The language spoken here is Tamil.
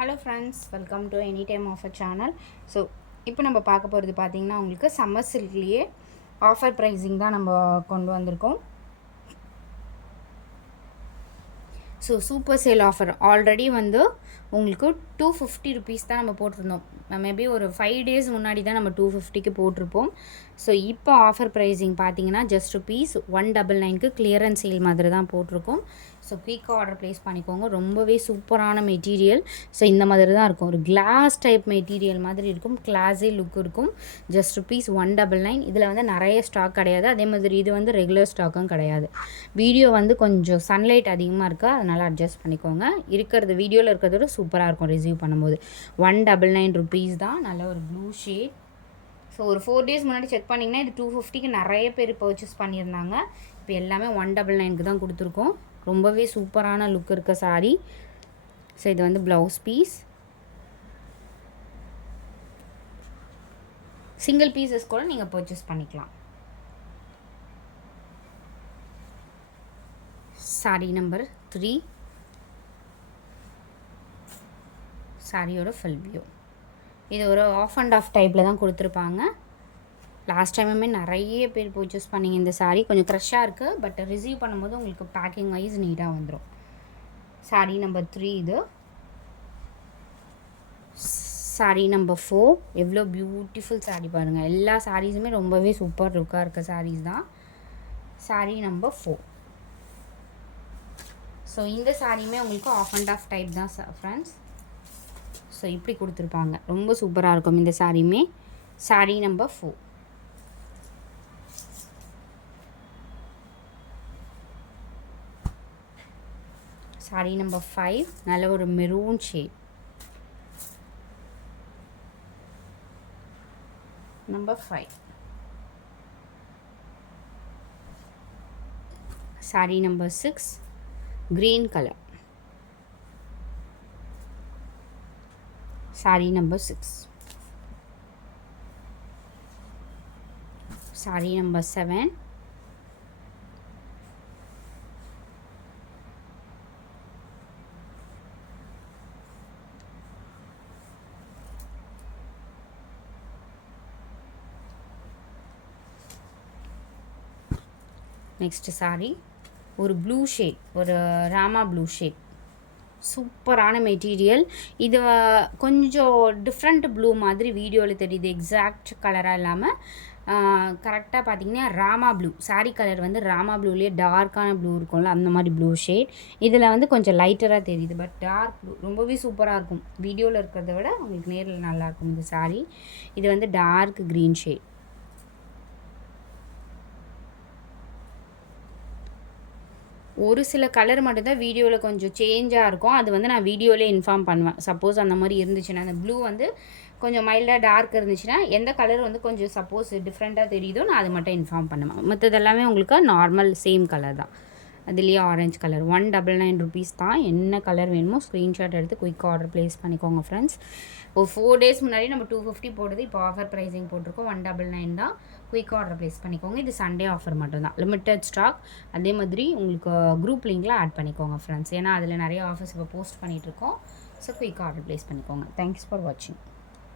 Hello friends, welcome to any time offer channel. So இப்போ நம்ம பார்க்க போகிறது பார்த்திங்கன்னா உங்களுக்கு சம்மர் சில்க்லேயே ஆஃபர் ப்ரைஸிங் தான் நம்ம கொண்டு வந்திருக்கோம். So super sale offer already வந்து உங்களுக்கு 250 ருபீஸ் தான் நம்ம போட்டிருந்தோம். மேபி ஒரு 5 டேஸ் முன்னாடி தான் நம்ம 250க்கு போட்டிருப்போம். ஸோ இப்போ ஆஃபர் ப்ரைஸிங் பார்த்தீங்கன்னா ஜஸ்ட் ருபீஸ் 199க்கு கிளியரன்ஸ் சேல் மாதிரி தான் போட்டிருக்கோம். ஸோ குயிக்காக ஆர்டர் ப்ளேஸ் பண்ணிக்கோங்க. ரொம்பவே சூப்பரான மெட்டீரியல். ஸோ இந்த மாதிரி தான் இருக்கும், ஒரு கிளாஸ் டைப் மெட்டீரியல் மாதிரி இருக்கும், கிளாஸே லுக் இருக்கும். Just rupees 199. இதில் வந்து நிறைய ஸ்டாக் கிடையாது. அதே மாதிரி இது வந்து ரெகுலர் ஸ்டாக்கும் கிடையாது. வீடியோ வந்து கொஞ்சம் சன்லைட் அதிகமாக இருக்குது, அதனால் அட்ஜஸ்ட் பண்ணிக்கோங்க. இருக்கிறது வீடியோவில் இருக்கிறதோட சூப்பராக இருக்கும் ரிசீவ் பண்ணும்போது. 199 ருபீஸ் தான். நல்ல ஒரு ப்ளூ ஷேட். ஸோ ஒரு 4 டேஸ் முன்னாடி செக் பண்ணிங்கன்னா இது 250க்கு நிறைய பேர் பர்ச்சேஸ் பண்ணியிருந்தாங்க. இப்போ எல்லாமே 199க்கு தான் கொடுத்துருக்கோம். ரொம்பவே சூப்பரான லுக் இருக்க சாரீ. ஸோ இது வந்து ப்ளவுஸ் பீஸ். சிங்கிள் பீசஸ் கூட நீங்கள் பர்ச்சேஸ் பண்ணிக்கலாம். சாரீ நம்பர் 3. சாரியோட ஃபுல் வியூ. இது ஒரு ஆஃப் அண்ட் ஆஃப் டைப்பில் தான் கொடுத்துருப்பாங்க. லாஸ்ட் டைமுமே நிறைய பேர் பர்ச்சேஸ் பண்ணிங்க இந்த சாரீ. கொஞ்சம் க்ரஷ்ஷாக இருக்குது, பட் ரிசீவ் பண்ணும்போது உங்களுக்கு பேக்கிங் வைஸ் நீட்டாக வந்துடும். சாரீ நம்பர் 3 இது. சாரீ நம்பர் 4. எவ்வளோ பியூட்டிஃபுல் சாரீ பாருங்கள். எல்லா சாரீஸுமே ரொம்பவே சூப்பர் லுக்காக இருக்க சாரீஸ் தான். சாரீ நம்பர் 4. ஸோ இந்த சாரியுமே உங்களுக்கு ஆஃப் அண்ட் ஆஃப் டைப் தான் ஃப்ரெண்ட்ஸ். ஸோ இப்படி கொடுத்துருப்பாங்க, ரொம்ப சூப்பராக இருக்கும் இந்த சாரியுமே. சாரீ நம்பர் 4. சாரீ நம்பர் 5. நல்ல ஒரு maroon shade. Number 5. Sari number 6. green color. Saree number 6. Saree number 7. Next saree ஒரு ப்ளூ ஷேட், ஒரு ராமா ப்ளூ ஷேட். சூப்பரான மெட்டீரியல். இது கொஞ்சம் டிஃப்ரெண்ட் ப்ளூ மாதிரி வீடியோவில் தெரியுது, எக்ஸாக்ட் கலராக இல்லாமல். கரெக்டாக பார்த்தீங்கன்னா ராமா ப்ளூ. சாரீ கலர் வந்து ராமா ப்ளூலேயே டார்க்கான ப்ளூ இருக்கும்ல, அந்த மாதிரி ப்ளூ ஷேட். இதில் வந்து கொஞ்சம் லைட்டராக தெரியுது, பட் டார்க் ப்ளூ. ரொம்பவே சூப்பராக இருக்கும். வீடியோவில் இருக்கிறத விட உங்களுக்கு நேரில் நல்லாயிருக்கும் இந்த சாரீ. இது வந்து டார்க் க்ரீன் ஷேட். ஒரு சில கலர் மட்டும்தான் வீடியோவில் கொஞ்சம் சேஞ்சாக இருக்கும். அது வந்து நான் வீடியோவிலே இன்ஃபார்ம் பண்ணுவேன். சப்போஸ் அந்த மாதிரி இருந்துச்சுன்னா, அந்த ப்ளூ வந்து கொஞ்சம் மைல்டாக டார்க் இருந்துச்சுன்னா, எந்த கலர் வந்து கொஞ்சம் சப்போஸ் டிஃப்ரெண்ட்டாக தெரியுதோ நான் அது மட்டும் இன்ஃபார்ம் பண்ணுவேன். மற்றது எல்லாமே உங்களுக்கு நார்மல் சேம் கலர் தான். அதுலேயே ஆரஞ்சு கலர். 199 ருபீஸ் தான். என்ன கலர் வேணுமோ ஸ்க்ரீன்ஷாட் எடுத்து குயிக்காக ஆர்டர் ப்ளேஸ் பண்ணிக்கோங்க ஃப்ரெண்ட்ஸ். ஒரு 4 டேஸ் முன்னாடி நம்ம 250 போடுறது, இப்போ ஆஃபர் ப்ரைஸிங் போட்டிருக்கோம். 199 தான். குயிக்காக ஆர்டர் ப்ளேஸ் பண்ணிக்கோங்க. இது சண்டே ஆஃபர் மட்டும்தான், லிமிட்டட் ஸ்டாக். அதே மாதிரி உங்களுக்கு குரூப் லிங்கில் ஆட் பண்ணிக்கோங்க ஃப்ரெண்ட்ஸ், ஏன்னா அதில் நிறைய ஆஃபர்ஸ் இப்போ போஸ்ட் பண்ணிகிட்ருக்கோம். ஸோ குயிக்காக ஆர்டர் ப்ளேஸ் பண்ணிக்கோங்க. தேங்க்ஸ் ஃபார் வாட்சிங்.